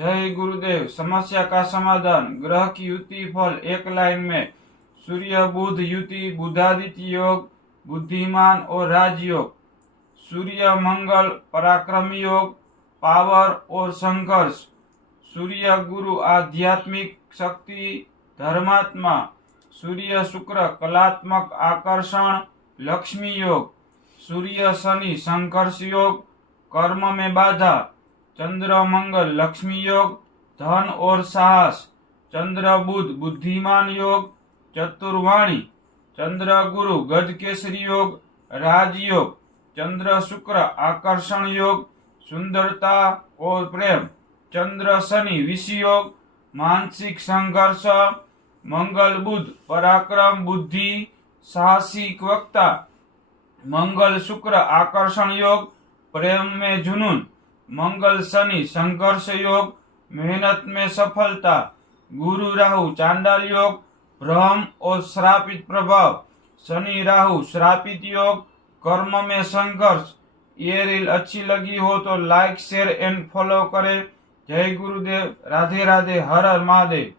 जय गुरुदेव। समस्या का समाधान। ग्रह की युति फल एक लाइन में। सूर्य बुध युति बुधादित्य योग, बुद्धिमान और राजयोग। सूर्य मंगल पराक्रम योग, पावर और संघर्ष। सूर्य गुरु आध्यात्मिक शक्ति, धर्मात्मा। सूर्य शुक्र कलात्मक आकर्षण, लक्ष्मी योग। सूर्य शनि संघर्ष योग, कर्म में बाधा। चंद्र मंगल लक्ष्मी योग, धन और साहस। चंद्र बुध बुद्धिमान योग, चतुर्वाणी। चंद्र गुरु गजकेसरी योग, राजयोग। चंद्र शुक्र आकर्षण योग, सुंदरता और प्रेम। चंद्र शनि विषय योग, मानसिक संघर्ष। मंगल बुध पराक्रम बुद्धि, साहसिक वक्ता। मंगल शुक्र आकर्षण योग, प्रेम में जुनून। मंगल शनि संघर्ष योग, मेहनत में सफलता। गुरु राहु चांडाल योग, भ्रम और श्रापित प्रभाव। शनि राहु श्रापित योग, कर्म में संघर्ष। ये रील अच्छी लगी हो तो लाइक शेयर एंड फॉलो करें। जय गुरुदेव। राधे राधे। हर हर महादेव।